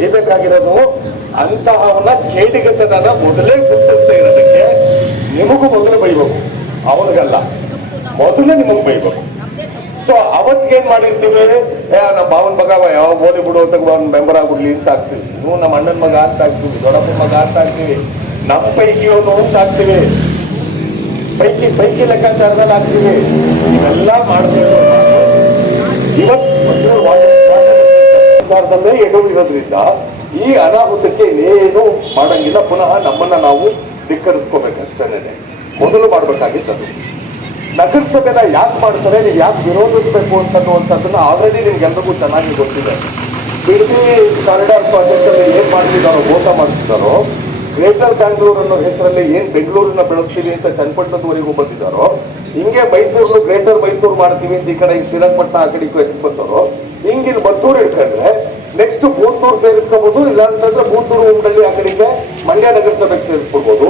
ಬೈಬೇಕಾಗಿರೋದು ಅಂತಹವನ್ನ ಕೇಟಿಗತನ ಮೊದಲೇ ಗುರುತಿಸ್ತಾ ಇರೋದಕ್ಕೆ ನಿಮಗೂ ಮೊದಲು ಬೈಬೇಕು, ಅವನಿಗಲ್ಲ, ಮೊದಲೇ ನಿಮಗೆ ಬೈಬೇಕು. ಸೊ ಅವತ್ತಿಗೇನ್ ಮಾಡಿರ್ತೀವಿ, ನಮ್ಮ ಭಾವನ ಮಗ ಯಾವ ಓದಿ ಬಿಡು ಅಂತ ಮೆಂಬರ್ ಆಗ್ಬಿಡ್ಲಿ ಅಂತ ಆಗ್ತೀವಿ, ನೀವು ನಮ್ಮ ಅಣ್ಣನ ಮಗ ಅಂತ ಆಗ್ತೀವಿ, ದೊಡ್ಡಪ್ಪನ ಮಗ ಅಂತ ಆಗ್ತೀವಿ, ನಮ್ಮ ಪೈಕಿಯವನು ಅಂತ ಆಗ್ತೀವಿ, ಪೈಕಿ ಲೆಕ್ಕಾಚಾರದಲ್ಲಿ ಆಗ್ತೀವಿ. ಇವೆಲ್ಲ ಮಾಡ್ತೀವಿ. ಇವತ್ತೇ ಎಡುವಿರೋದ್ರಿಂದ ಈ ಅನಾಹುತಕ್ಕೆ ಏನು ಮಾಡಂಗಿಲ್ಲ. ಪುನಃ ನಮ್ಮನ್ನ ನಾವು ಧಿಕ್ಕರಿಸ್ಕೋಬೇಕಷ್ಟೇನೆ. ಮೊದಲು ಮಾಡ್ಬೇಕಾಗಿತ್ತು ನಗರಸಭೆನ ಯಾಕೆ ಮಾಡ್ತಾರೆ, ನೀವು ಯಾಕೆ ವಿರೋಧಿಸಬೇಕು ಅಂತನ್ನುವಂಥದ್ದನ್ನ ಆಲ್ರೆಡಿ ನಿಮ್ಗೆಲ್ರಿಗೂ ಚೆನ್ನಾಗಿ ಗೊತ್ತಿದೆ. ಬಿಡದಿ ಕಾರಿಡಾರ್ ಪ್ರಾಜೆಕ್ಟ್ ಅಲ್ಲಿ ಏನ್ ಮಾಡ್ತಿದ್ದಾರೋ, ಮೋಸ ಮಾಡ್ತಿದ್ದಾರೋ, ಗ್ರೇಟರ್ ಬ್ಯಾಂಗ್ಳೂರ್ ಅನ್ನೋ ಹೆಸರಲ್ಲಿ ಏನ್ ಬೆಂಗಳೂರನ್ನ ಬೆಳೆಸ್ತೀವಿ ಅಂತ ಚನ್ನಪಟ್ಟಣದವರೆಗೂ ಬಂದಿದ್ದಾರೋ, ಹಿಂಗೆ ಮೈಸೂರು ಗ್ರೇಟರ್ ಮೈಸೂರು ಮಾಡ್ತೀವಿ ಅಂತ ಈ ಕಡೆ ಶ್ರೀರಂಗಪಟ್ಟಣ ಆ ಕಡೆ ಬಂದವರು, ಹಿಂಗಿಲ್ಲಿ ಮದ್ದೂರು ಇಟ್ಕೊಂಡ್ರೆ ನೆಕ್ಸ್ಟ್ ಬೂತೂರು ಸೇರಿಸ್ಕೋಬಹುದು, ಇಲ್ಲಾಂತಂದ್ರೆ ಬೂತೂರು ಉಂಡಲ್ಲಿ ಆ ಕಡೆಗೆ ಮಂಡ್ಯ ನಗರಸಭೆಗೆ ಸೇರಿಸ್ಕೊಳ್ಬಹುದು.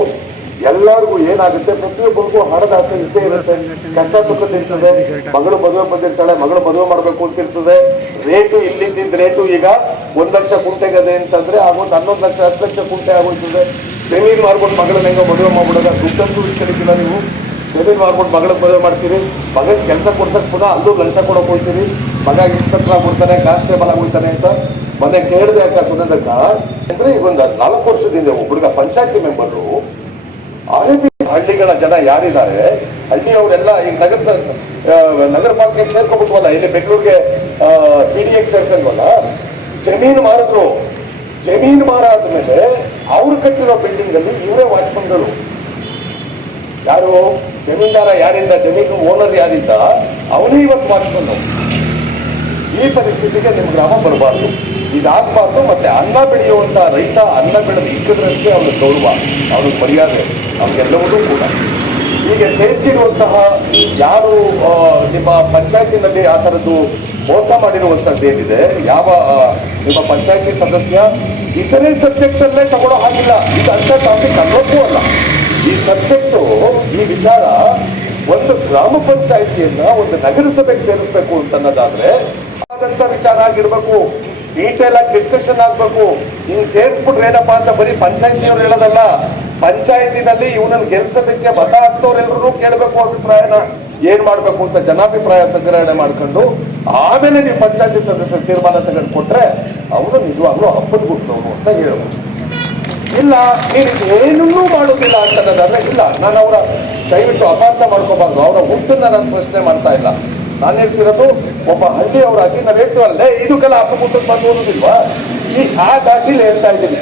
ಎಲ್ಲರಿಗೂ ಏನಾಗುತ್ತೆ, ಪ್ರತಿಯೊಬ್ಬರಿಗೂ ಹಣದ ಆಸೆ ಇದ್ದೇ ಇರುತ್ತೆ, ಕಷ್ಟ ಸುಖದಿರ್ತದೆ. ಮಗಳು ಮದುವೆ ಬಂದಿರ್ತಾಳೆ, ಮಗಳು ಮದುವೆ ಮಾಡ್ಬೇಕು ಅಂತ ಇರ್ತದೆ. ರೇಟು ಇಲ್ಲಿದ್ದ ರೇಟು ಈಗ 1 ಲಕ್ಷ ಕುಂಟೆಗದೆ ಅಂತಂದ್ರೆ ಆಗೋದು 11 ಲಕ್ಷ 10 ಲಕ್ಷ ಕುಂಟೆ ಆಗೋಯ್ತದೆ. ಜಮೀನ್ ಮಾಡ್ಕೊಂಡು ಮಗಳನ್ನ ಹೆಂಗೋ ಮದುವೆ ಮಾಡ್ಬಿಡೋದ, ದುಡ್ಡಂತೂ ಇಟ್ಕೊಂಡಿಲ್ಲ ನೀವು. ಜಮೀನ್ ಮಾಡ್ಕೊಂಡು ಮಗಳ ಮದುವೆ ಮಾಡ್ತೀರಿ, ಮಗನ ಕೆಲಸ ಕೊಡ್ಸಕ್ ಪುನಃ ಅಲ್ಲೂ ಲಂಚ ಕೊಡೋಕೆ ಹೋಗ್ತೀರಿ. ಮಗ ಇನ್ಸ್ಪೆಕ್ಟರ್ ಆಗ್ಬಿಡ್ತಾನೆ, ಕಾನ್ಸ್ಟೇಬಲ್ ಆಗ್ಬಿಡ್ತಾನೆ ಅಂತ ಮೊನ್ನೆ ಕೇಳಿದೆ. ಯಾಕೆ ಸುನಂದಕ್ಕ ಅಂದ್ರೆ ಈಗ ಒಂದು 4 ವರ್ಷದಿಂದ ಒಬ್ಬರಿಗೆ ಪಂಚಾಯತಿ ಮೆಂಬರು ಹಳ್ಳಿಗಳ ಜನ ಯಾರಿದ್ದಾರೆ, ಹಳ್ಳಿಯವರೆಲ್ಲ ಈಗ ನಗರ ಪಾಲಿಕೆ ಸೇರ್ಕೊಂಡ್ಬಿಟ್ವಲ್ಲ, ಇಲ್ಲಿ ಬೆಂಗಳೂರಿಗೆ PDA ಸೇರ್ಕೊಂಡ್ವಲ್ಲ, ಜಮೀನು ಮಾರಿದ್ರು. ಜಮೀನು ಮಾರಾದ್ಮೇಲೆ ಅವ್ರು ಕಟ್ಟಿರೋ ಬಿಲ್ಡಿಂಗ್ ಅಲ್ಲಿ ಇವರೇ ವಾಚ್ಮನ್ಗಳು. ಯಾರು ಜಮೀನ್ದಾರ ಯಾರಿಂದ, ಜಮೀನು ಓನರ್ ಯಾರಿಂದ, ಅವನೇ ಇವತ್ತು ವಾಚ್ಮನ್. ಈ ಪರಿಸ್ಥಿತಿಗೆ ನಿಮ್ಮ ಗ್ರಾಮ ಬರಬಾರ್ದು, ಇದಾಗಬಾರ್ದು. ಮತ್ತೆ ಅನ್ನ ಬೆಳೆಯುವಂತ ರೈತ ಅನ್ನ ಬೆಳೆದು ಇಕ್ಕಿದ್ರಷ್ಟೇ ಅವ್ರಿಗೆ ಗೌರವ, ಅವ್ರಿಗೆ ಮರ್ಯಾದೆ, ಅವ್ರಿಗೆಲ್ಲವೂ ಕೂಡ. ಹೀಗೆ ಸೇರ್ಸಿರುವಂತಹ ಯಾರು ನಿಮ್ಮ ಪಂಚಾಯತಿನಲ್ಲಿ ಆ ಥರದ್ದು ಮೋಸ ಮಾಡಿರುವಂಥದ್ದು ಏನಿದೆ, ಯಾವ ನಿಮ್ಮ ಪಂಚಾಯತಿ ಸದಸ್ಯ ಇತರೆ ಸಬ್ಜೆಕ್ಟ್ ಅಲ್ಲೇ ತಗೊಳ್ಳೋ ಹಾಗಿಲ್ಲ. ಇದು ಅಂತ ಟಾಪಿಕ್ ಅನ್ನೋಕ್ಕೂ ಅಲ್ಲ. ಈ ಸಬ್ಜೆಕ್ಟು, ಈ ವಿಚಾರ ಒಂದು ಗ್ರಾಮ ಪಂಚಾಯತಿಯನ್ನ ಒಂದು ನಗರಸಭೆಗೆ ಸೇರಿಸ್ಬೇಕು ಅಂತನ್ನೋದಾದ್ರೆ ಆದಂತ ವಿಚಾರ ಆಗಿರ್ಬೇಕು. ಡೀಟೇಲ್ ಆಗಿ ಡಿಸ್ಕಷನ್ ಆಗ್ಬೇಕು. ಹಿಂಗ್ ಸೇರಿಸ್ಬಿಟ್ರೆ ಏನಪ್ಪಾ ಅಂತ ಬರೀ ಪಂಚಾಯತಿಯವ್ರು ಹೇಳೋದಲ್ಲ, ಪಂಚಾಯತಿನಲ್ಲಿ ಇವನನ್ನು ಗೆಲ್ಸೋದಕ್ಕೆ ಮತ ಹಾಕ್ತವ್ರೆಲ್ಲರೂ ಕೇಳಬೇಕು ಅಭಿಪ್ರಾಯನ, ಏನ್ ಮಾಡ್ಬೇಕು ಅಂತ ಜನಾಭಿಪ್ರಾಯ ಸಂಗ್ರಹಣೆ ಮಾಡ್ಕೊಂಡು ಆಮೇಲೆ ನೀವು ಪಂಚಾಯತಿ ಸದಸ್ಯರು ತೀರ್ಮಾನ ತೆಗೆದು ಕೊಟ್ರೆ ಅವನು ನಿಜವಾಗ್ಲೂ ಹಬ್ಬದ ಗುರ್ತವನು ಅಂತ ಹೇಳೋದು. ಇಲ್ಲ ನೀನು ಏನನ್ನೂ ಮಾಡೋದಿಲ್ಲ ಅಂತನ್ನೋದಾದ್ರೆ ಇಲ್ಲ, ನಾನು ಅವರ ದಯವಿಟ್ಟು ಅಪಾರ್ಥ ಮಾಡ್ಕೋಬಾರ್ದು. ಅವರ ಹುಟ್ಟನ್ನ ನಾನು ಪ್ರಶ್ನೆ ಮಾಡ್ತಾ ಇಲ್ಲ. ನಾನು ಹೇಳ್ತಿರೋದು ಒಬ್ಬ ಹಳ್ಳಿಯವರಾಗಿ ನಾವು ಹೇಳ್ತೀವಲ್ಲೇ, ಇದಕ್ಕೆಲ್ಲ ಅಪ್ಪಮುಟ್ಟಕ್ಕೆ ಬಂದು ಓದೋದಿಲ್ವಾ, ಈ ಆ ದಾಖಲೆ ಹೇಳ್ತಾ ಇದ್ದೀನಿ.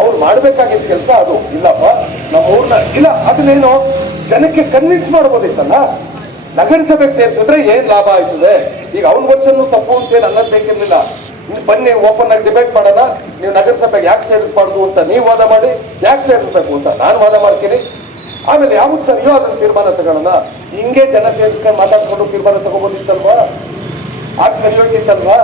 ಅವ್ರು ಮಾಡ್ಬೇಕಾಗಿದ್ದ ಕೆಲಸ ಅದು. ಇಲ್ಲಪ್ಪ ನಮ್ಮ ಊರ್ನ ಇಲ್ಲ, ಅದನ್ನೇನು ಜನಕ್ಕೆ ಕನ್ವಿನ್ಸ್ ಮಾಡ್ಬೋದಿತ್ತಲ್ಲ. ನಗರಸಭೆಗೆ ಸೇರಿಸಿದ್ರೆ ಏನ್ ಲಾಭ ಆಯ್ತದೆ. ಈಗ ಅವನ ವರ್ಷನೂ ತಪ್ಪು ಅಂತೇನು ಅನ್ನೋದು ಬೇಕಿರ್ಲಿಲ್ಲ. ಬನ್ನಿ ಓಪನ್ ಆಗಿ ಡಿಬೇಟ್ ಮಾಡೋಣ, ನೀವು ನಗರಸಭೆಗೆ ಯಾಕೆ ಸೇರಿಸಬಾರ್ದು ಅಂತ ನೀವು ವಾದ ಮಾಡಿ, ಯಾಕೆ ಸೇರಿಸಬೇಕು ಅಂತ ನಾನು ವಾದ ಮಾಡ್ತೀನಿ. ಆಮೇಲೆ ಯಾವ್ದು ಸರಿಯೋ ಅದನ್ನ ತೀರ್ಮಾನ ತಗೊಳ್ಳೋಣ. ಹಿಂಗೆ ಜನ ಸೇರಿಸ್ಕೊಂಡು ಮಾತಾಡ್ಕೊಂಡು ತೀರ್ಮಾನ ತಗೋಬೋದಿತ್ತಲ್ವಾ, ಆಗ ಸರಿ ಹೋಗಿತ್ತಲ್ವಾ.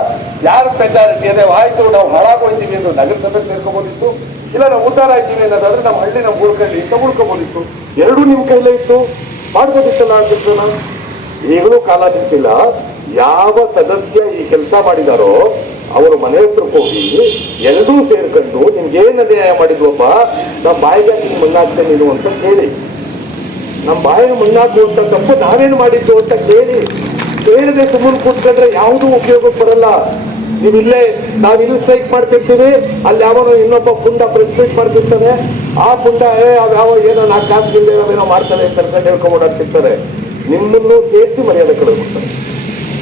ಯಾರು ಮೆಜಾರಿಟಿ ಅದೇ ಆಯ್ತು ನಾವು ಹಾಳಾಗೋಯ್ತೀವಿ ಅಂದ್ರೆ ನಗರಸಭೆಗೆ ಸೇರ್ಕೋಬೋದಿತ್ತು. ಇಲ್ಲ ನಾವು ಉದ್ದಾರ ಆಯ್ತೀವಿ ಅನ್ನೋದಾದ್ರೆ ನಮ್ಮ ಹಳ್ಳಿ ನಮ್ಮ ಉಳ್ಕೊಳ್ಳಿ ಅಂತ ಉಳ್ಕೋಬೋದಿತ್ತು. ಎರಡೂ ನಿಮ್ಮ ಕೈಲೇ ಇತ್ತು, ಮಾಡ್ಬೋದಿತ್ತಲ್ಲ ಅಂತಿತ್ತು. ನಾನು ಈಗಲೂ ಕಾಲ ನಿಂತಿಲ್ಲ. ಯಾವ ಸದಸ್ಯ ಈ ಕೆಲಸ ಮಾಡಿದಾರೋ ಅವರು ಮನೆ ಹತ್ರಕ್ಕೆ ಹೋಗಿ ಎರಡೂ ಸೇರ್ಕೊಂಡು ನಿಮ್ಗೇನು ಅನ್ಯಾಯ ಮಾಡಿದ್ವಪ್ಪ, ನಮ್ಮ ಬಾಯಿಗೆ ನಿಮ್ಗೆ ಮುನ್ನಾಗ್ತೇನೆ ನೀನು ಅಂತ ಕೇಳಿ, ನಮ್ಮ ಬಾಯಿಗೆ ಮುನ್ನಾಗುವಂತ ತಪ್ಪು ನಾವೇನು ಮಾಡಿದ್ದು ಅಂತ ಕೇಳದೆ ಸುಮ್ಮನೆ ಕೂತ್ಕೊಂಡ್ರೆ ಯಾವುದೂ ಉಪಯೋಗಕ್ಕೆ ಬರಲ್ಲ. ನೀವಿಲ್ಲೇ ನಾವಿಲ್ಲಿ ಸ್ಟ್ರೈಕ್ ಮಾಡ್ತಿರ್ತೀವಿ, ಅಲ್ಲಿ ಯಾವನೋ ಇನ್ನೊಬ್ಬ ಪುಂಡ ಪ್ರೆಸ್ ಮೀಟ್ ಮಾಡ್ತಿರ್ತಾನೆ, ಆ ಪುಂಡ ಯಾವ ಏನೋ 4 ಕಾಸಿಲ್ಲ ನಾವೇನೋ ಮಾಡ್ತಾರೆ ಅಂತ ಕರ್ಕೊಂಡು ಹೇಳ್ಕೊಂಡು ಓಡಾಡ್ತಿರ್ತಾರೆ. ನಿಮ್ಮನ್ನು ಸೇರಿಸಿ ಮರ್ಯಾದೆ ಕಳೆದ್ಬಿಡ್ತಾರೆ.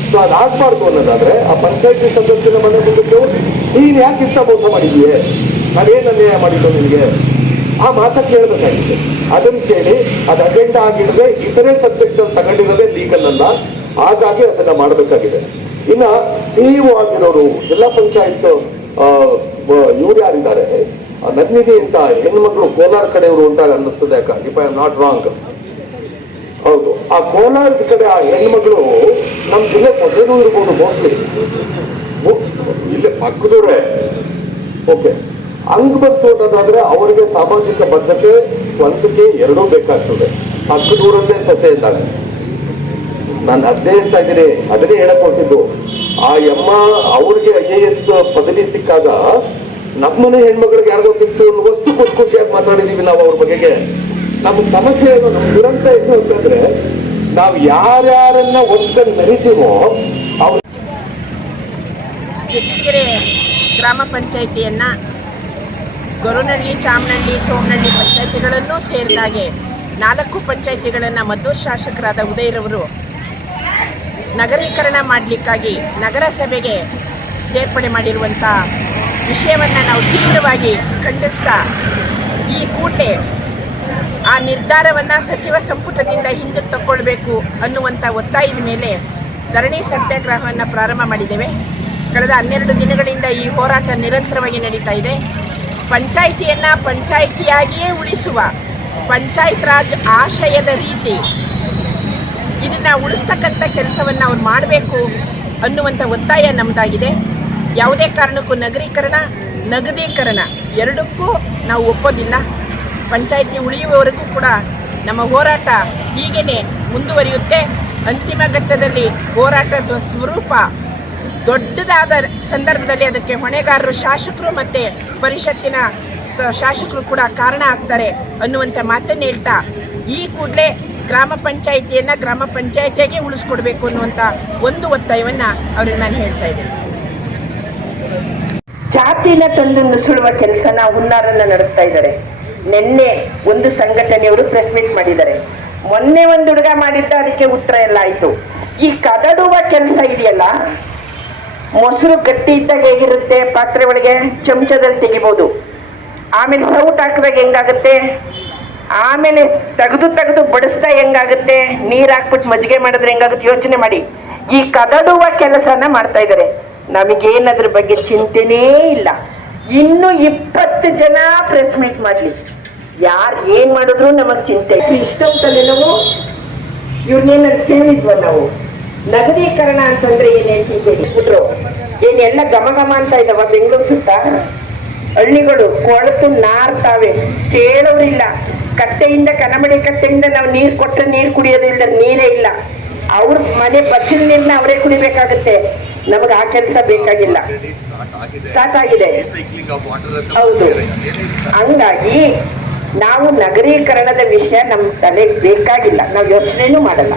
ಸೊ ಅದಾಗಬಾರ್ದು ಅನ್ನೋದಾದ್ರೆ ಆ ಪಂಚಾಯತಿ ಸದಸ್ಯನ ಮನೆ ಮುಂದಕ್ಕೆ ನೀನು ಯಾಕೆ ಇಷ್ಟ ಮೋಸ ಮಾಡಿದೀಯೆ, ನಾನೇನು ಅನ್ಯಾಯ ಮಾಡಿದ್ದು ನಿನಗೆ, ಆ ಮಾತನ್ನು ಕೇಳಬೇಕಾಗಿದೆ. ಅದನ್ನು ಕೇಳಿ ಅದು ಅಜೆಂಡಾ ಆಗಿಡದೆ ಇತರೆ ಸಬ್ಜೆಕ್ಟ್ ತಗೊಂಡಿರೋದೇ ಲೀಗಲ್ ಅಲ್ಲ, ಹಾಗಾಗಿ ಅದನ್ನ ಮಾಡಬೇಕಾಗಿದೆ. ಇನ್ನ CEO ಆಗಿರೋರು ಜಿಲ್ಲಾ ಪಂಚಾಯತ್ ಇವ್ರು ಯಾರಿದ್ದಾರೆ, ನನ್ನಿಧಿ ಅಂತ ಹೆಣ್ಮಕ್ಳು ಕೋಲಾರ ಕಡೆಯವರು ಅಂತ ಅನ್ನಿಸ್ತದೆ, if I am not wrong. ಹೌದು, ಆ ಕೋಲಾರದ ಕಡೆ ಆ ಹೆಣ್ಮಗಳು ನಮ್ಮ ಜಿಲ್ಲೆ ಪಕ್ಕದೂ ಇರ್ಬೋದು, ಮೋಸ್ಟ್ಲಿ ಇಲ್ಲೇ ಪಕ್ಕದೂರೇ. ಓಕೆ, ಹಂಗ್ ಬಂತು ಅನ್ನೋದಾದ್ರೆ ಅವರಿಗೆ ಸಾಮಾಜಿಕ ಬದ್ಧತೆ ಸ್ವಂತಕ್ಕೆ ಎರಡೂ ಬೇಕಾಗ್ತದೆ. ಪಕ್ಕದೂರಲ್ಲೇ ಸೊಸೆ ಇದ್ದಾಳೆ. ನಾನು ಅದೇ ಹೇಳ್ತಾ ಇದ್ದೀನಿ, ಅದನ್ನೇ ಹೇಳಕ್ ಹೊರಟಿದ್ದು. ಆ ಅಮ್ಮ ಅವ್ರಿಗೆ IAS ಪದವಿ ಸಿಕ್ಕಾಗ ನಮ್ಮನೆ ಹೆಣ್ಮಕ್ಳಿಗೆ ಯಾರಿಗೋ ಕಿತ್ತು ಒಂದು ವಸ್ತು ಕೊಟ್ಟು ಖುಷಿಯಾಗಿ ಮಾತಾಡಿದೀವಿ ನಾವು ಅವ್ರ ಬಗೆಗೆ. ನಮ್ಮ ಸಮಸ್ಯೆ ಏನು, ನಮ್ಮ ದುರಂತ ಏನು ಅಂತಂದ್ರೆ ನಾವು ಯಾರ್ಯಾರನ್ನ ಒತ್ಕೊಂಡು ಮೆರಿತೀವೋ ಅವ್ರು. ಗೆಜ್ಜಿಗೆರೆ ಗ್ರಾಮ ಪಂಚಾಯಿತಿಯನ್ನು ಗೊರವನಹಳ್ಳಿ, ಚಾಮನಹಳ್ಳಿ, ಸೋಮನಹಳ್ಳಿ ಪಂಚಾಯಿತಿಗಳನ್ನೂ ಸೇರಿದಾಗೆ 4 ಪಂಚಾಯಿತಿಗಳನ್ನು ಮದ್ದೂರು ಶಾಸಕರಾದ ಉದಯರವರು ನಗರೀಕರಣ ಮಾಡಲಿಕ್ಕಾಗಿ ನಗರಸಭೆಗೆ ಸೇರ್ಪಡೆ ಮಾಡಿರುವಂಥ ವಿಷಯವನ್ನು ನಾವು ತೀವ್ರವಾಗಿ ಖಂಡಿಸ್ತಾ ಈ ಕೂಡಲೇ ಆ ನಿರ್ಧಾರವನ್ನು ಸಚಿವ ಸಂಪುಟದಿಂದ ಹಿಂದಕ್ಕೆ ತಗೊಳ್ಬೇಕು ಅನ್ನುವಂಥ ಒತ್ತಾಯದ ಮೇಲೆ ಧರಣಿ ಸತ್ಯಾಗ್ರಹವನ್ನು ಪ್ರಾರಂಭ ಮಾಡಿದ್ದೇವೆ. ಕಳೆದ 12 ದಿನಗಳಿಂದ ಈ ಹೋರಾಟ ನಿರಂತರವಾಗಿ ನಡೀತಾ ಇದೆ. ಪಂಚಾಯಿತಿಯನ್ನು ಪಂಚಾಯಿತಿಯಾಗಿಯೇ ಉಳಿಸುವ ಪಂಚಾಯತ್ ರಾಜ್ ಆಶಯದ ರೀತಿ ಇದನ್ನು ಉಳಿಸ್ತಕ್ಕಂಥ ಕೆಲಸವನ್ನು ಅವ್ರು ಮಾಡಬೇಕು ಅನ್ನುವಂಥ ಒತ್ತಾಯ ನಮ್ಮದಾಗಿದೆ. ಯಾವುದೇ ಕಾರಣಕ್ಕೂ ನಗರೀಕರಣ, ನಗದೀಕರಣ ಎರಡಕ್ಕೂ ನಾವು ಒಪ್ಪೋದಿಲ್ಲ. ಪಂಚಾಯಿತಿ ಉಳಿಯುವವರೆಗೂ ಕೂಡ ನಮ್ಮ ಹೋರಾಟ ಹೀಗೇ ಮುಂದುವರಿಯುತ್ತೆ. ಅಂತಿಮ ಘಟ್ಟದಲ್ಲಿ ಹೋರಾಟದ ಸ್ವರೂಪ ದೊಡ್ಡದಾದ ಸಂದರ್ಭದಲ್ಲಿ ಅದಕ್ಕೆ ಹೊಣೆಗಾರರು ಶಾಸಕರು ಮತ್ತು ಪರಿಷತ್ತಿನ ಶಾಸಕರು ಕೂಡ ಕಾರಣ ಆಗ್ತಾರೆ ಅನ್ನುವಂಥ ಮಾತನ್ನು ಹೇಳ್ತಾ ಈ ಕೂಡಲೇ ಗ್ರಾಮ ಪಂಚಾಯಿತಿಯನ್ನು ಗ್ರಾಮ ಪಂಚಾಯಿತಿಯಾಗೆ ಉಳಿಸ್ಕೊಡ್ಬೇಕು ಅನ್ನುವಂಥ ಒಂದು ಒತ್ತಾಯವನ್ನು ಅವ್ರಿಗೆ ನಾನು ಹೇಳ್ತಾ ಇದ್ದೀನಿ. ಜಾತಿನ ತಂದು ನುಸುಳುವ ಕೆಲಸನ ಹುನ್ನಾರನ್ನ ನಡೆಸ್ತಾ ಇದ್ದಾರೆ. ನಿನ್ನೆ ಒಂದು ಸಂಘಟನೆಯವರು ಪ್ರೆಸ್ ಮೀಟ್ ಮಾಡಿದ್ದಾರೆ. ಮೊನ್ನೆ ಒಂದು ಹುಡುಗ ಮಾಡಿದ್ದ, ಅದಕ್ಕೆ ಉತ್ತರ ಎಲ್ಲ ಆಯ್ತು. ಈ ಕದಡುವ ಕೆಲಸ ಇದೆಯಲ್ಲ, ಮೊಸರು ಗಟ್ಟಿ ಇದ್ದಾಗ ಹೇಗಿರುತ್ತೆ, ಪಾತ್ರೆ ಒಳಗೆ ಚಮಚದಲ್ಲಿ ತೆಗಿಬೋದು, ಆಮೇಲೆ ಸೌಟ್ ಹಾಕಿದಾಗ ಹೆಂಗಾಗುತ್ತೆ, ಆಮೇಲೆ ತೆಗೆದು ಬಡಿಸ್ತಾ ಹೆಂಗಾಗುತ್ತೆ, ನೀರು ಹಾಕ್ಬಿಟ್ಟು ಮಜ್ಜಿಗೆ ಮಾಡಿದ್ರೆ ಹೆಂಗಾಗುತ್ತೆ, ಯೋಚನೆ ಮಾಡಿ. ಈ ಕದಡುವ ಕೆಲಸನ ಮಾಡ್ತಾ ಇದ್ದಾರೆ. ನಮಗೇನದ್ರ ಬಗ್ಗೆ ಚಿಂತೆನೇ ಇಲ್ಲ. ಇನ್ನು 20 ಜನ ಪ್ರೆಸ್ ಮೀಟ್ ಮಾಡ್ಲಿ, ಯಾರು ಏನ್ ಮಾಡಿದ್ರು ನಮಗ್ ಚಿಂತೆ. ಇಷ್ಟೊಂದಲ್ಲಿ ನಾವು ಇವ್ರನ್ನೇನ ಕೇಳಿದ್ವ ನಾವು, ನಗರೀಕರಣ ಅಂತಂದ್ರೆ ಏನ್ ಹೇಳ್ತಿದ್ರು, ಏನೆಲ್ಲ ಘಮ ಅಂತ ಇದಾವ ಬೆಂಗಳೂರು ಸುತ್ತ ಹಳ್ಳಿಗಳು ಕೊಳತು ನಾರ್ತಾವೆ, ಕೇಳೋರಿಲ್ಲ. ಕಟ್ಟೆಯಿಂದ ಕನಮಡಿ ಕಟ್ಟೆಯಿಂದ ನಾವು ನೀರು ಕೊಟ್ಟರೆ ನೀರು ಕುಡಿಯೋದು ಇಲ್ಲ, ನೀರೇ ಇಲ್ಲ. ಅವ್ರ ಮನೆ ಬಚ್ಚಿನ ನೀರನ್ನ ಅವರೇ ಕುಡಿಬೇಕಾಗತ್ತೆ. ನಮಗೆ ಆ ಕೆಲಸ ಬೇಕಾಗಿಲ್ಲ, ಸ್ಟಾರ್ಟ್ ಆಗಿದೆ. ಹೌದು, ಹಂಗಾಗಿ ನಾವು ನಗರೀಕರಣದ ವಿಷಯ ನಮ್ಮ ತಲೆಗೆ ಬೇಕಾಗಿಲ್ಲ, ನಾವು ಯೋಚನೆನೂ ಮಾಡಲ್ಲ.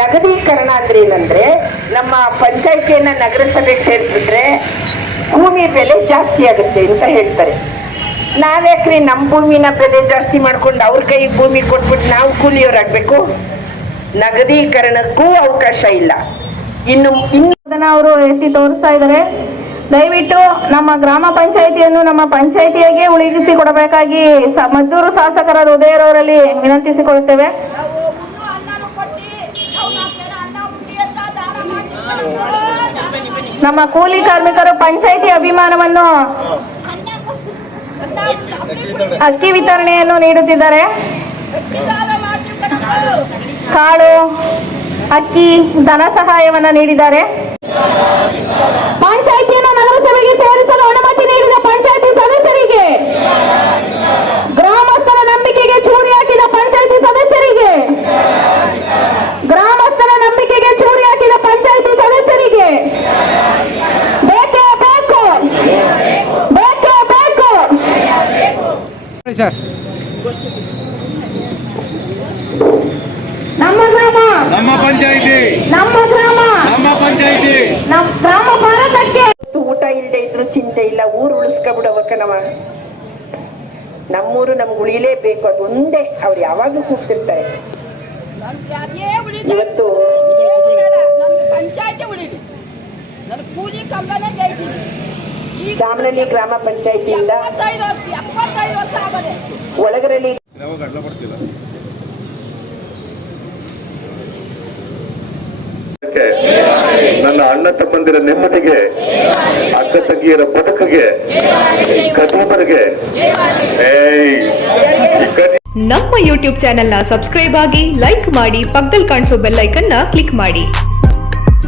ನಗರೀಕರಣ ಅಂದ್ರೆ ಏನಂದ್ರೆ, ನಮ್ಮ ಪಂಚಾಯಿತಿಯನ್ನ ನಗರಸಭೆಗೆ ಸೇರಿಸ್ಬಿಟ್ರೆ ಭೂಮಿ ಬೆಲೆ ಜಾಸ್ತಿ ಆಗುತ್ತೆ ಅಂತ ಹೇಳ್ತಾರೆ. ನಾವ್ಯಾಕ್ರಿ ನಮ್ಮ ಭೂಮಿನ ಬೆಲೆ ಜಾಸ್ತಿ ಮಾಡ್ಕೊಂಡು ಅವ್ರ ಕೈಗೆ ಭೂಮಿ ಕೊಟ್ಬಿಟ್ಟು ನಾವು ಕೂಲಿಯವರಾಗಬೇಕು? ನಗದೀಕರಣಕ್ಕೂ ಅವಕಾಶ ಇಲ್ಲ. ಇನ್ನು ಅವರು ಎತ್ತಿ ತೋರಿಸ್ತಾ ಇದ್ದಾರೆ. ದಯವಿಟ್ಟು ನಮ್ಮ ಗ್ರಾಮ ಪಂಚಾಯಿತಿಯನ್ನು ನಮ್ಮ ಪಂಚಾಯಿತಿಯಾಗೆ ಉಳಿಸಿ ಕೊಡಬೇಕಾಗಿ ಮದ್ದೂರು ಶಾಸಕರಾದ ಉದಯರವರಲ್ಲಿ ವಿನಂತಿಸಿಕೊಳ್ಳುತ್ತೇವೆ. ನಮ್ಮ ಕೂಲಿ ಕಾರ್ಮಿಕರು ಪಂಚಾಯಿತಿ ಅಭಿಮಾನವನ್ನು ಅಕ್ಕಿ ವಿತರಣೆಯನ್ನು ನೀಡುತ್ತಿದ್ದಾರೆ. ಕಾಳು, ಅಕ್ಕಿ, ಧನ ಸಹಾಯವನ್ನು ನೀಡಿದ್ದಾರೆ. ಪಂಚಾಯಿತಿಯನ್ನು ನಗರಸಭೆಗೆ ಸೇರಿಸಲು ಅನುಮತಿ ನೀಡಿದ ಪಂಚಾಯಿತಿ ಸದಸ್ಯರಿಗೆ, ಗ್ರಾಮಸ್ಥರ ನಂಬಿಕೆಗೆ ಚೂರಿ ಹಾಕಿದ ಪಂಚಾಯಿತಿ ಸದಸ್ಯರಿಗೆ, ಗ್ರಾಮಸ್ಥರ ನಂಬಿಕೆಗೆ ಚೂರಿ ಹಾಕಿದ ಪಂಚಾಯಿತಿ ಸದಸ್ಯರಿಗೆ ಬೇಕೇ ಬೇಕು, ಬೇಕೇ ಬೇಕು. ನಮ್ಮ ಗ್ರಾಮ, ನಮ್ಮ ಪಂಚಾಯಿತಿ, ನಮ್ಮ ಗ್ರಾಮ, ನಮ್ಮ ಪಂಚಾಯಿತಿ, ನಮ್ಮ ಗ್ರಾಮ ಭಾರತಕ್ಕೆ. ಊಟ ಇಲ್ಲದೆ ಇದ್ರು ಚಿಂತೆ ಇಲ್ಲ, ಊರು ಉಳಿಸ್ಕೊಬಿಡವಕ್ಕ. ನಮ್ಮೂರು ನಮ್ಗೆ ಉಳಿಲೇಬೇಕು, ಅದು ಒಂದೇ ಅವ್ರು ಯಾವಾಗಲೂ ಕೂಗ್ತಿರ್ತಾರೆ. ಇವತ್ತು ಚಾಮನಹಳ್ಳಿ ಗ್ರಾಮ ಪಂಚಾಯಿತಿಯಿಂದ ಒಳಗರಲ್ಲಿ ನನ್ನ ಅಣ್ಣ ತಮ್ಮಂದಿರ ನೆಮ್ಮದಿಗೆ, ಅಕ್ಕ ತಂಗಿಯರ ಬದುಕಿಗೆ, ಕದೀಮರಿಗೆ ನಮ್ಮ ಯೂಟ್ಯೂಬ್ ಚಾನೆಲ್ನ ಸಬ್ಸ್ಕ್ರೈಬ್ ಆಗಿ, ಲೈಕ್ ಮಾಡಿ, ಪಕ್ಕದಲ್ಲಿ ಕಾಣಿಸೋ ಬೆಲ್ ಐಕನ್ನ ಕ್ಲಿಕ್ ಮಾಡಿ.